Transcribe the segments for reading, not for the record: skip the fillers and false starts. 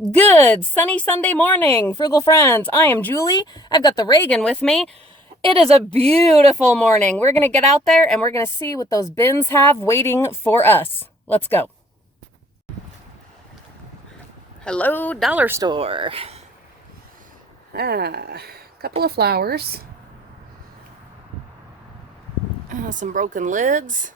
Good sunny Sunday morning, Frugal friends. I am Julie. I've got the Reagan with me. It is a beautiful morning. We're going to get out there and we're going to see what those bins have waiting for us. Let's go. Hello, dollar store. Couple of flowers. Some broken lids.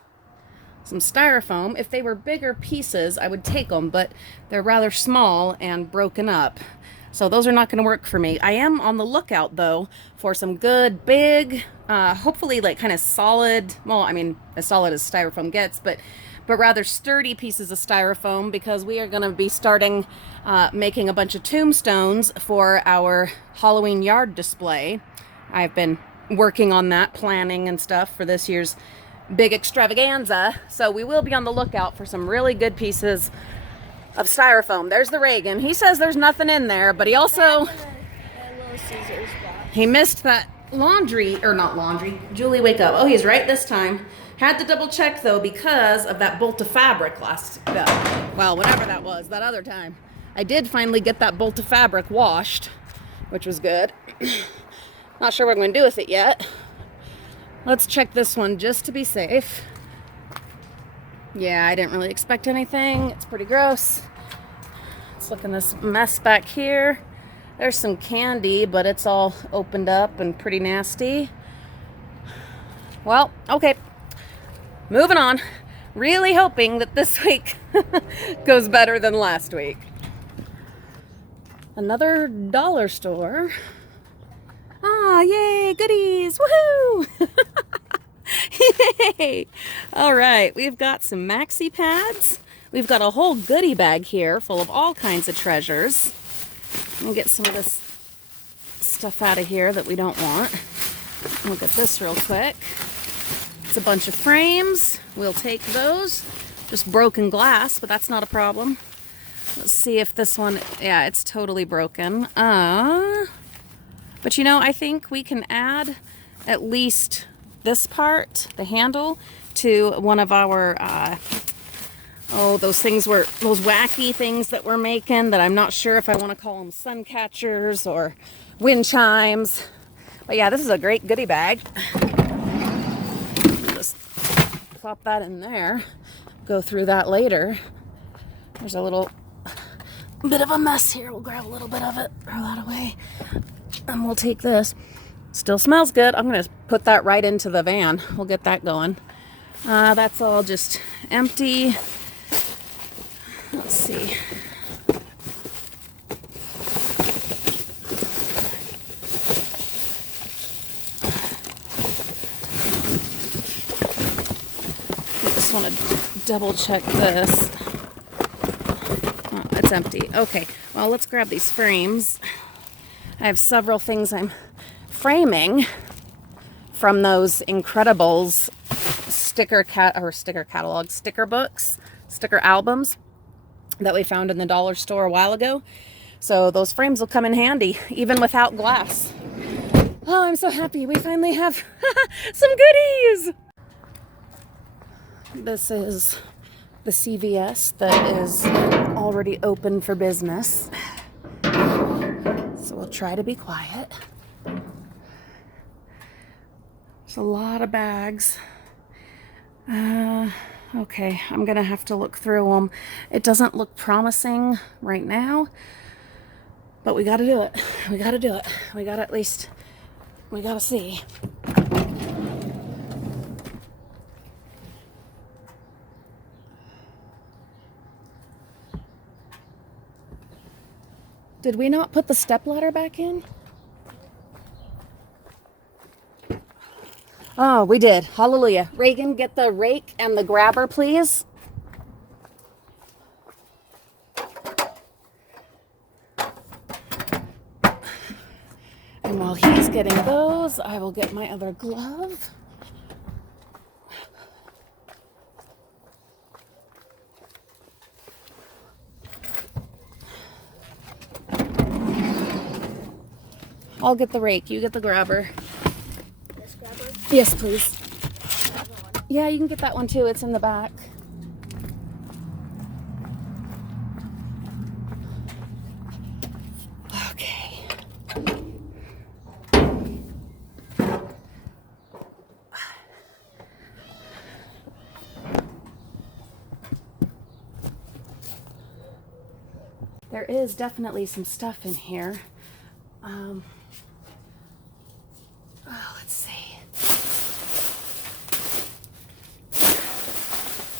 Some styrofoam. If they were bigger pieces, I would take them, but they're rather small and broken up. So those are not going to work for me. I am on the lookout, though, for some good, big, hopefully like kind of solid, well, I mean, as solid as styrofoam gets, but rather sturdy pieces of styrofoam, because we are going to be starting making a bunch of tombstones for our Halloween yard display. I've been working on that, planning and stuff for this year's big extravaganza, so we will be on the lookout for some really good pieces of styrofoam. There's the Reagan. He says there's nothing in there, but he also he missed that laundry, or not laundry. Julie, wake up. Oh, he's right this time. Had to double check though because of that bolt of fabric well, whatever that was, that other time. I did finally get that bolt of fabric washed, which was good. Not sure what I'm going to do with it yet. Let's check this one just to be safe. Yeah, I didn't really expect anything. It's pretty gross. Let's look in this mess back here. There's some candy, but it's all opened up and pretty nasty. Well, okay. Moving on. Really hoping that this week goes better than last week. Another dollar store. Ah, yay, goodies, woohoo! Yay! All right, we've got some maxi pads. We've got a whole goodie bag here full of all kinds of treasures. We'll get some of this stuff out of here that we don't want. Look at this real quick. It's a bunch of frames. We'll take those. Just broken glass, but that's not a problem. Let's see if this one, yeah, it's totally broken. But you know, I think we can add at least this part, the handle, to one of our, those wacky things that we're making that I'm not sure if I want to call them sun catchers or wind chimes. But yeah, this is a great goodie bag. Just plop that in there. Go through that later. There's a little bit of a mess here. We'll grab a little bit of it, throw that away. And we'll take this. Still smells good. I'm going to put that right into the van. We'll get that going. That's all just empty. Let's see. I just want to double check this. Oh, it's empty. Okay. Well, let's grab these frames. I have several things I'm framing from those Incredibles sticker books, sticker albums that we found in the dollar store a while ago. So those frames will come in handy, even without glass. Oh, I'm so happy we finally have some goodies. This is the CVS that is already open for business. So we'll try to be quiet. There's a lot of bags. Okay, I'm gonna have to look through them. It doesn't look promising right now, but we gotta do it. We gotta do it. We gotta see. Did we not put the stepladder back in? Oh, we did. Hallelujah. Reagan, get the rake and the grabber, please. And while he's getting those, I will get my other glove. I'll get the rake. You get the grabber. This grabber? Yes, please. Yeah, you can get that one too. It's in the back. there is definitely some stuff in here. Let's see.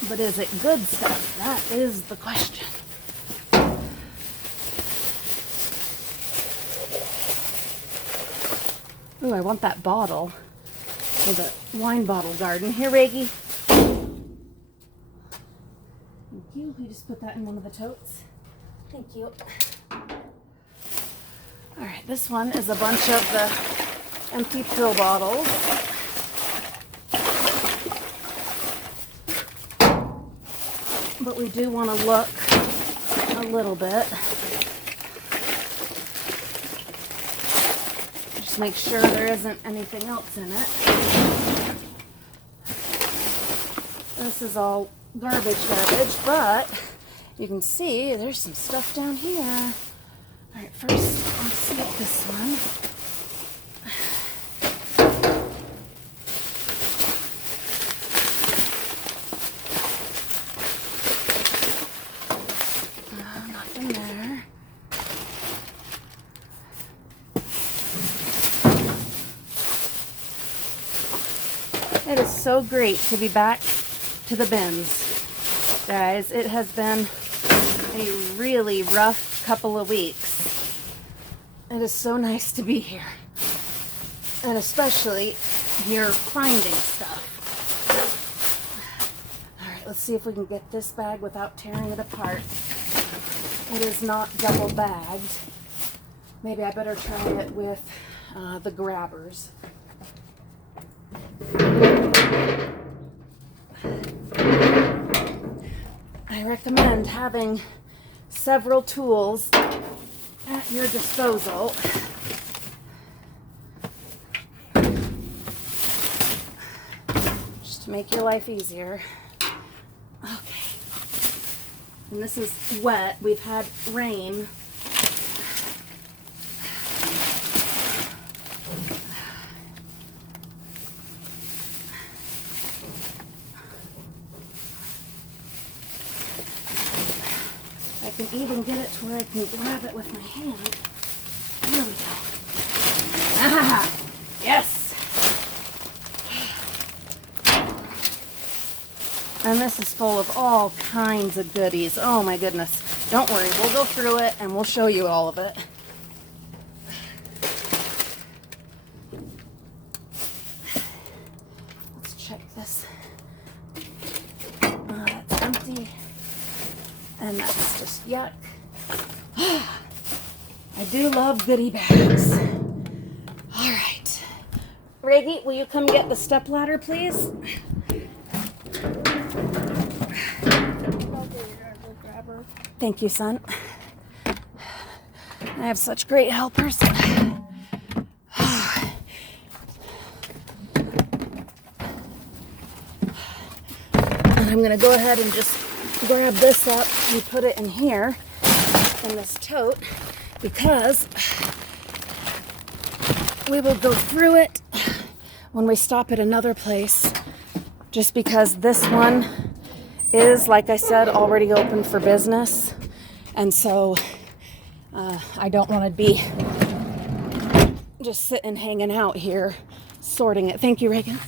But is it good stuff? That is the question. Ooh, I want that bottle for the wine bottle garden. Here, Reagan. Thank you. You just put that in one of the totes. Thank you. All right, this one is a bunch of the empty pill bottles. But we do want to look a little bit. Just make sure there isn't anything else in it. This is all garbage, but you can see there's some stuff down here. All right, first let's see this one. Nothing there. It is so great to be back to the bins, guys. It has been a really rough couple of weeks. It is so nice to be here, and especially here finding stuff. All right, let's see if we can get this bag without tearing it apart. It is not double bagged. Maybe I better try it with the grabbers. I recommend having several tools at your disposal. Just to make your life easier. Okay. And this is wet. We've had rain. I can even get it to where I can grab it with my hand. There we go. Ah, yes! And this is full of all kinds of goodies. Oh my goodness. Don't worry, we'll go through it and we'll show you all of it. Let's check this. That's empty. And that's just yuck. I do love goodie bags. All right. Reagan, will you come get the stepladder, please? Thank you, son. I have such great helpers. And I'm going to go ahead and just grab this up and put it in here in this tote because we will go through it when we stop at another place, just because this one is, like I said, already open for business, and so I don't want to be just sitting hanging out here sorting it. Thank you, Reagan.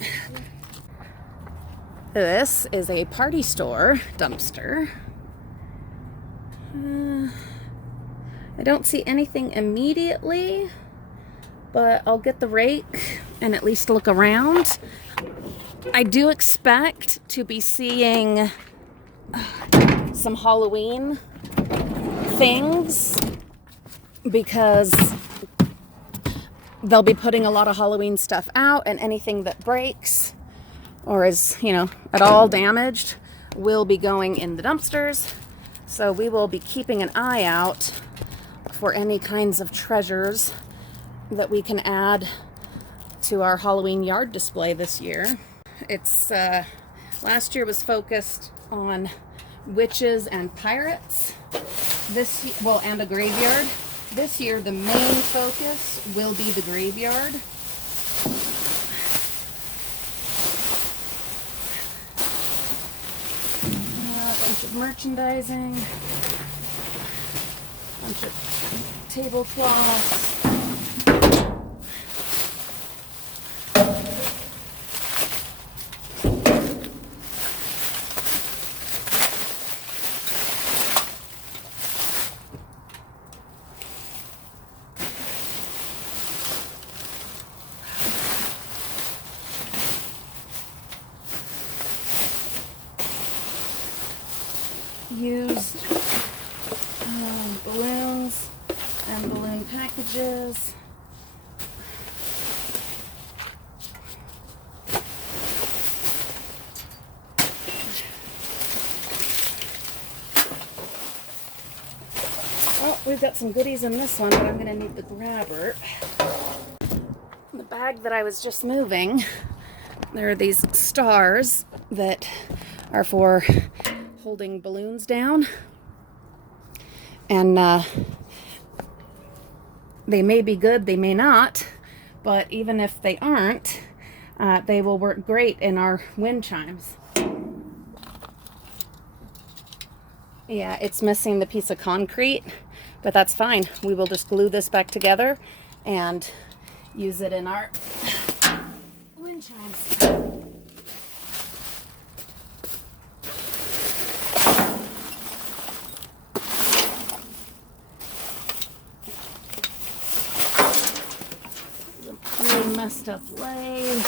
This is a party store dumpster. I don't see anything immediately, but I'll get the rake and at least look around. I do expect to be seeing some Halloween things because they'll be putting a lot of Halloween stuff out, and anything that breaks or is, at all damaged will be going in the dumpsters. So we will be keeping an eye out for any kinds of treasures that we can add to our Halloween yard display this year. It's last year was focused on witches and pirates. And a graveyard. This year the main focus will be the graveyard. A bunch of merchandising. bunch of tablecloths. Used balloons and balloon packages. Well, we've got some goodies in this one, but I'm going to need the grabber. In the bag that I was just moving, there are these stars that are for holding balloons down, and they may be good, they may not, but even if they aren't, they will work great in our wind chimes. Yeah, it's missing the piece of concrete, but that's fine. We will just glue this back together and use it in our wind chimes. Really messed up lay.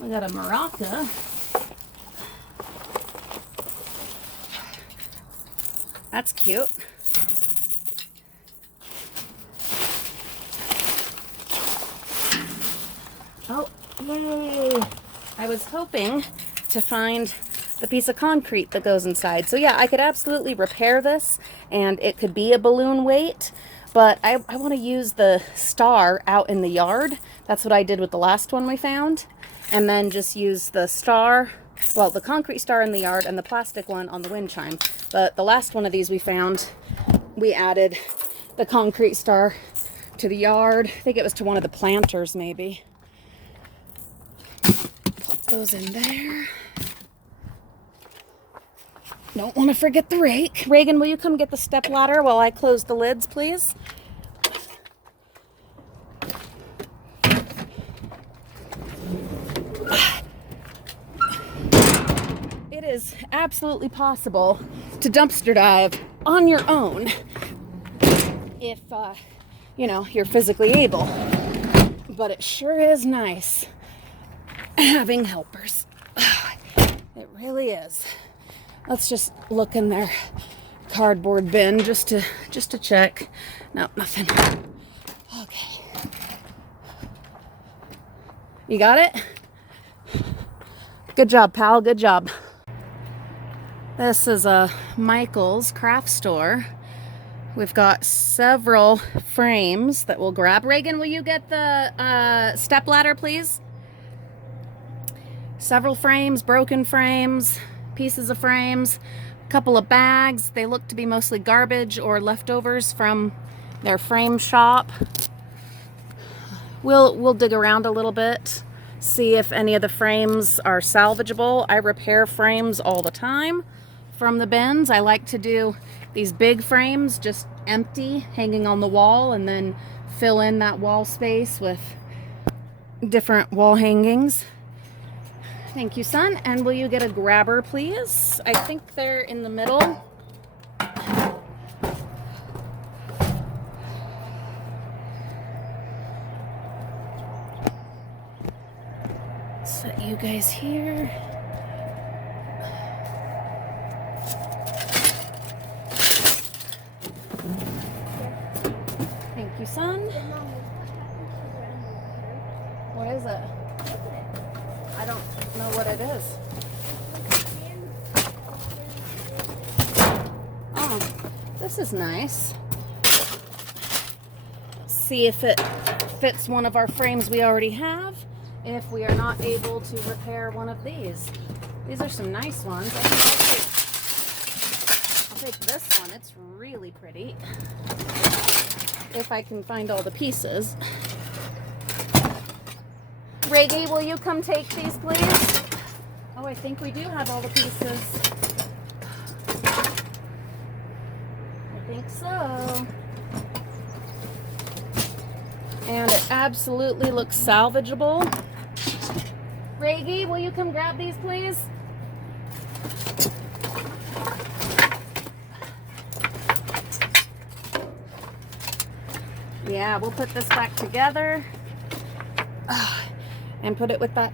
We got a maraca. That's cute. Oh, yay! I was hoping to find the piece of concrete that goes inside. So yeah, I could absolutely repair this and it could be a balloon weight, but I want to use the star out in the yard. That's what I did with the last one we found. And then just use the star, well, the concrete star in the yard and the plastic one on the wind chime. But the last one of these we found, we added the concrete star to the yard. I think it was to one of the planters maybe. Put those in there. Don't want to forget the rake. Reagan, will you come get the step ladder while I close the lids, please? It is absolutely possible to dumpster dive on your own if, you know, you're physically able. But it sure is nice having helpers. It really is. Let's just look in their cardboard bin just to check. No, nothing. Okay. You got it? Good job, pal. Good job. This is a Michael's craft store. We've got several frames that we'll grab. Reagan, will you get the step ladder, please? Several frames, broken frames, pieces of frames, a couple of bags. They look to be mostly garbage or leftovers from their frame shop. We'll dig around a little bit, see if any of the frames are salvageable. I repair frames all the time from the bins. I like to do these big frames just empty, hanging on the wall, and then fill in that wall space with different wall hangings. Thank you, son. And will you get a grabber, please? I think they're in the middle. Set you guys here. Thank you, son. What is it? I don't know what it is. Oh, this is nice. Let's see if it fits one of our frames we already have. If we are not able to repair one of these. These are some nice ones. I think I'll take this one. It's really pretty. If I can find all the pieces. Reggie, will you come take these, please? Oh, I think we do have all the pieces. think so. And it absolutely looks salvageable. Reagan, will you come grab these, please? Yeah, we'll put this back together and put it with that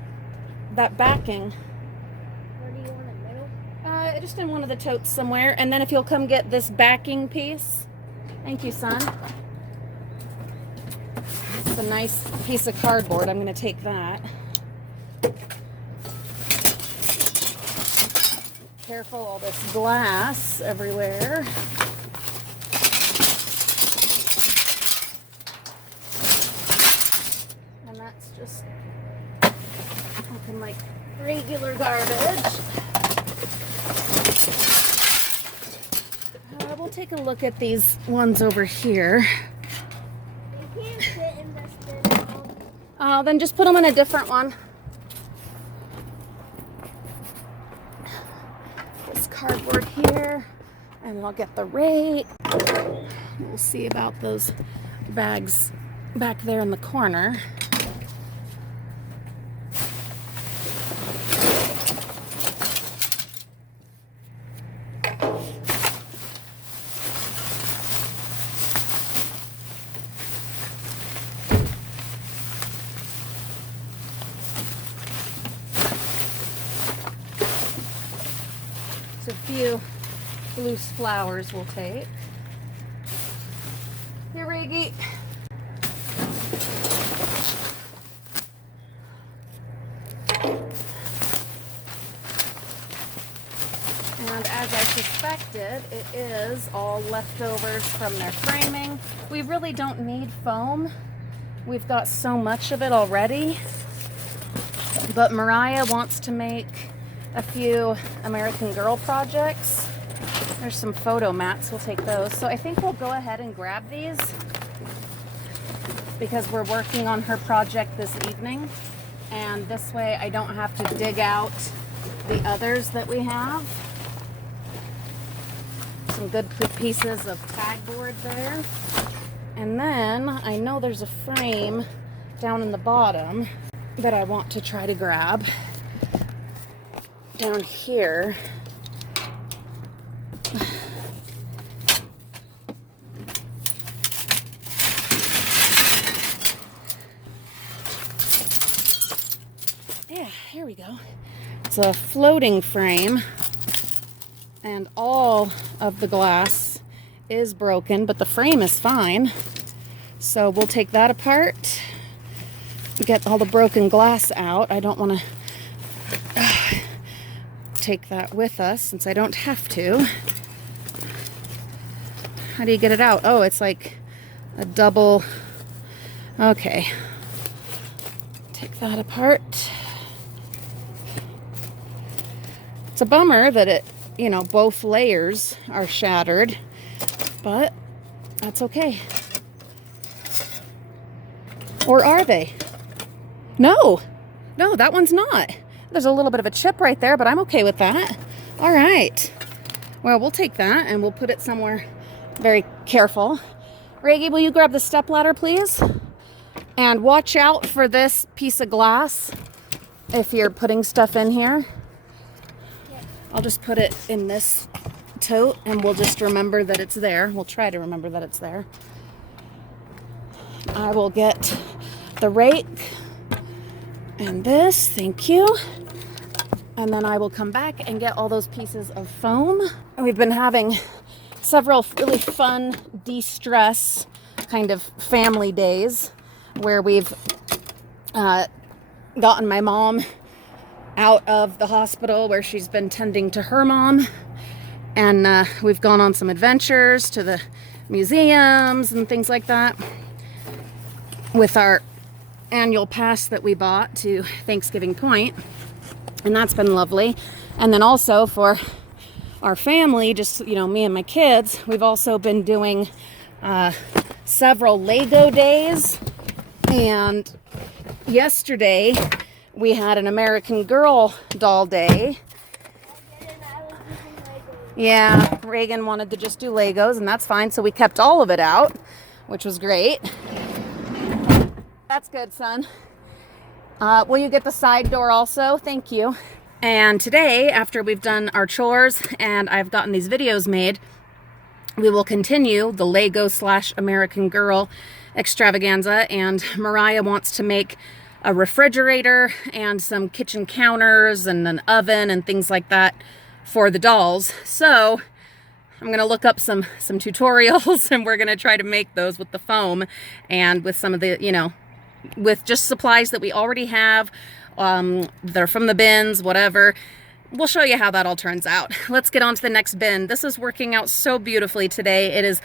backing. Where do you want it, middle? Just in one of the totes somewhere. And then if you'll come get this backing piece. Thank you, son. It's a nice piece of cardboard. I'm going to take that. Careful, all this glass everywhere. And that's just looking like regular garbage. We'll take a look at these ones over here. They can't fit in this bin. Oh, then just put them in a different one. This cardboard here, and I'll get the rate. We'll see about those bags back there in the corner. A few loose flowers we'll take. Here, Reagan. And as I suspected, it is all leftovers from their framing. We really don't need foam. We've got so much of it already. But Mariah wants to make a few American Girl projects. There's some photo mats, we'll take those. So I think we'll go ahead and grab these because we're working on her project this evening. And this way I don't have to dig out the others that we have. Some good pieces of tagboard there. And then I know there's a frame down in the bottom that I want to try to grab. Down here. Yeah, here we go. It's a floating frame, and all of the glass is broken, but the frame is fine. So we'll take that apart, get all the broken glass out. I don't want to take that with us since I don't have to. How do you get it out? Oh, it's like a double. Okay. Take that apart. It's a bummer that it, you know, both layers are shattered, but that's okay. Or are they? No, that one's not. There's a little bit of a chip right there, but I'm okay with that. All right. Well, we'll take that and we'll put it somewhere very careful. Reagan, will you grab the stepladder, please? And watch out for this piece of glass if you're putting stuff in here. I'll just put it in this tote and we'll just remember that it's there. We'll try to remember that it's there. I will get the rake and this, thank you. And then I will come back and get all those pieces of foam. We've been having several really fun de-stress kind of family days where we've gotten my mom out of the hospital where she's been tending to her mom. And we've gone on some adventures to the museums and things like that with our annual pass that we bought to Thanksgiving Point. And that's been lovely. And then also for our family, just, you know, me and my kids, we've also been doing several Lego days. And yesterday we had an American Girl doll day. Yeah, Reagan wanted to just do Legos, and that's fine. So we kept all of it out, which was great. That's good, son. Will you get the side door also? Thank you. And today, after we've done our chores and I've gotten these videos made, we will continue the Lego / American Girl extravaganza. And Mariah wants to make a refrigerator and some kitchen counters and an oven and things like that for the dolls. So I'm going to look up some tutorials and we're going to try to make those with the foam and with some of the, you know, with just supplies that we already have. They're from the bins, whatever. We'll show you how that all turns out. Let's get on to the next bin. This is working out so beautifully today. It is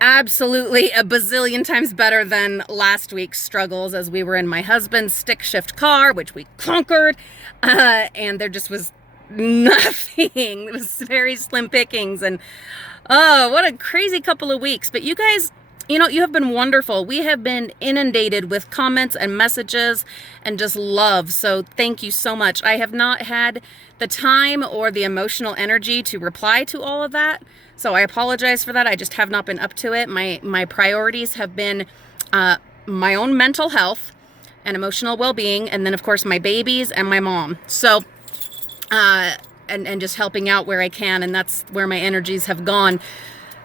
absolutely a bazillion times better than last week's struggles as we were in my husband's stick shift car, which we conquered, and there just was nothing. It was very slim pickings, and oh, what a crazy couple of weeks. But you guys, you know, you have been wonderful. We have been inundated with comments and messages and just love. So thank you so much. I have not had the time or the emotional energy to reply to all of that. So I apologize for that. I just have not been up to it. My priorities have been my own mental health and emotional well-being, and then of course my babies and my mom. So and just helping out where I can, and that's where my energies have gone.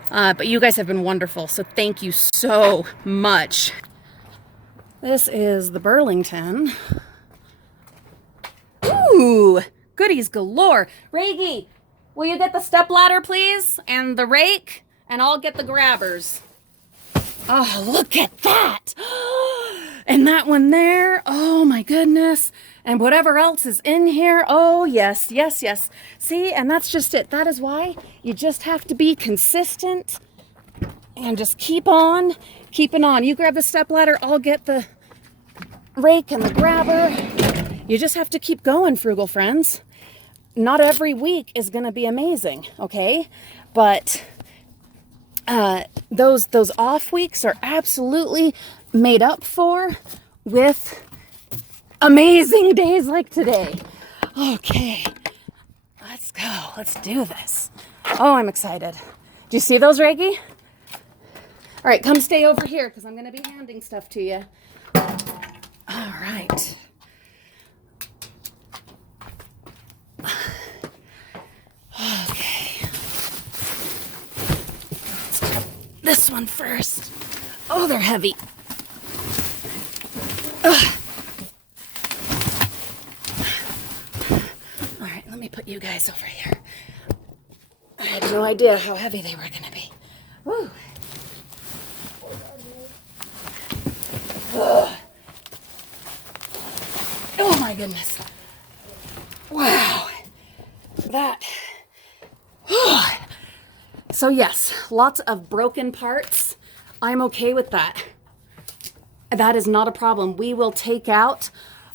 But you guys have been wonderful, so thank you so much. This is the Burlington. Ooh, goodies galore. Reagan, will you get the stepladder, please? And the rake? And I'll get the grabbers. Oh, look at that. And that one there. Oh, my goodness. And whatever else is in here. Oh, yes, yes, yes. See, and that's just it. That is why you just have to be consistent and just keep on keeping on. You grab the stepladder, I'll get the rake and the grabber. You just have to keep going, frugal friends. Not every week is going to be amazing, okay? But those off weeks are absolutely made up for with amazing days like today. Okay, let's go. Let's do this. Oh, I'm excited. Do you see those, Reggie? All right, come stay over here because I'm going to be handing stuff to you. All right. Okay. Let's do this one first. Oh, they're heavy. Ugh. All right, let me put you guys over here. I had no idea how heavy they were going to be. Woo. Ugh. Oh my goodness. Wow. That. So yes, lots of broken parts. I'm okay with that. That is not a problem. We will take out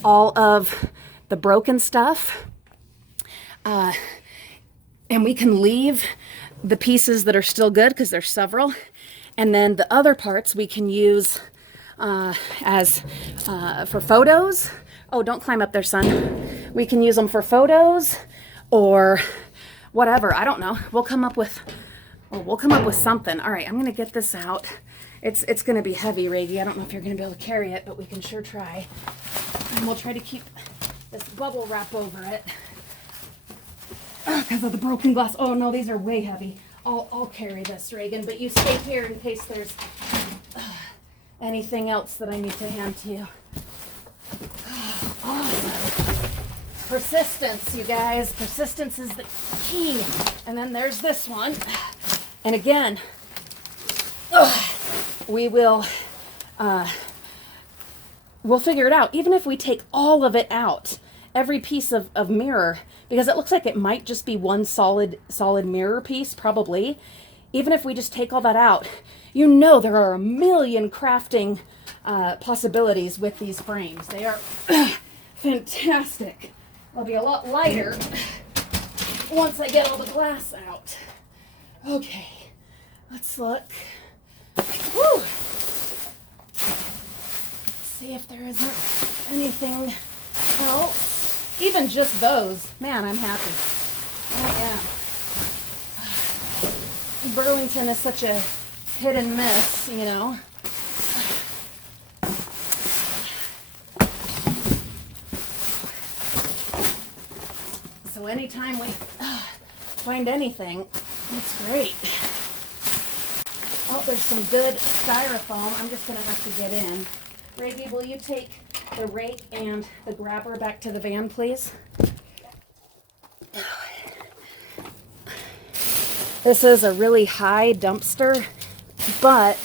all of the broken stuff. And we can leave the pieces that are still good because there's several. And then the other parts we can use as for photos. Oh, don't climb up there, son. We can use them for photos or whatever. I don't know. We'll come up with something. All right, I'm gonna get this out. It's gonna be heavy, Reggie. I don't know if you're gonna be able to carry it, but we can sure try. And we'll try to keep this bubble wrap over it because of the broken glass. Oh no, these are way heavy. I'll carry this, Reagan, but you stay here in case there's anything else that I need to hand to you. Awesome. Persistence, you guys. Persistence is the key. And then there's this one. And again, we will we'll figure it out. Even if we take all of it out, every piece of mirror, because it looks like it might just be one solid mirror piece, probably. Even if we just take all that out, you know there are a million crafting possibilities with these frames. They are fantastic. They'll be a lot lighter once I get all the glass out. Okay, let's look. Woo! See if there isn't anything else. Even just those. Man, I'm happy. I am. Burlington is such a hit and miss, you know. So anytime we find anything, it's great. Oh, there's some good styrofoam. I'm just going to have to get in. Reagan, will you take the rake and the grabber back to the van, please? This is a really high dumpster, but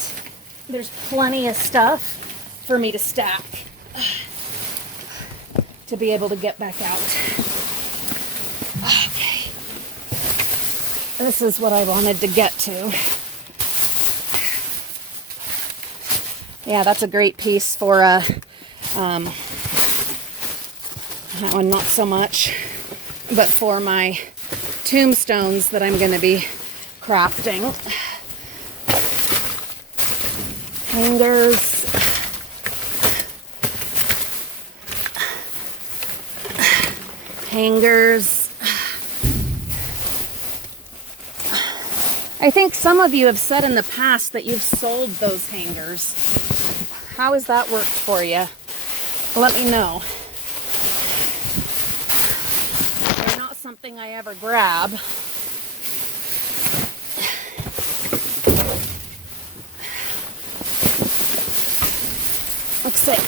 there's plenty of stuff for me to stack to be able to get back out. Okay. This is what I wanted to get to. Yeah, that's a great piece for that one not so much, but for my tombstones that I'm going to be crafting. Hangers. Hangers. I think some of you have said in the past that you've sold those hangers. How has that worked for you? Let me know. They're not something I ever grab. Looks like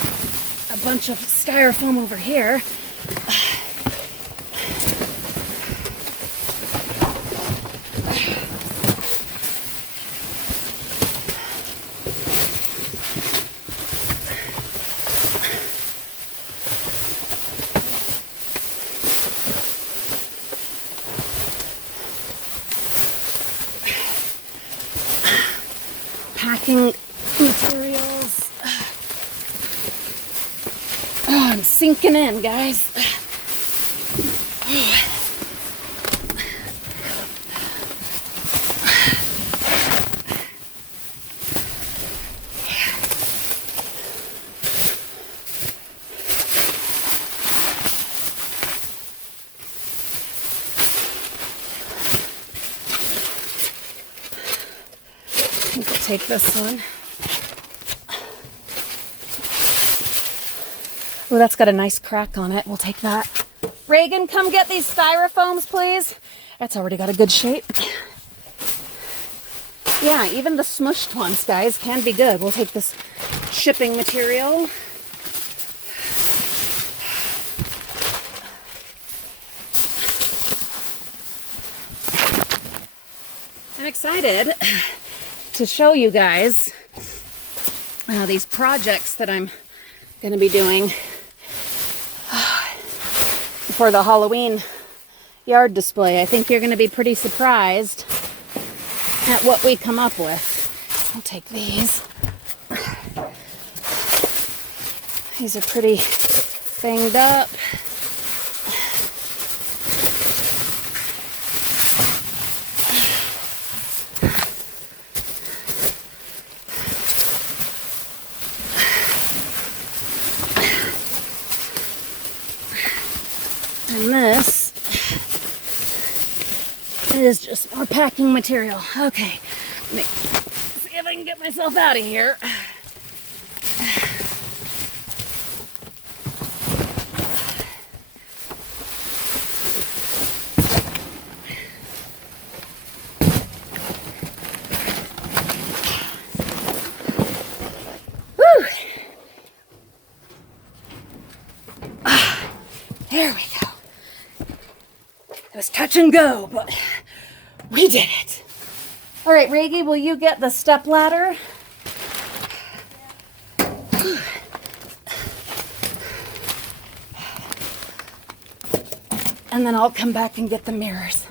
a bunch of styrofoam over here. Packing materials. Oh, I'm sinking in, guys. I think I'll take this one. Oh, that's got a nice crack on it. We'll take that. Reagan, come get these styrofoams, please. That's already got a good shape. Yeah, even the smushed ones, guys, can be good. We'll take this shipping material. I'm excited to show you guys these projects that I'm going to be doing for the Halloween yard display. I think you're going to be pretty surprised at what we come up with. I'll take these. These are pretty thinged up. And this is just more packing material. Okay, let me see if I can get myself out of here. Woo! There we go. It was touch and go, but we did it. All right, Reagan, will you get the step ladder? And then I'll come back and get the mirrors.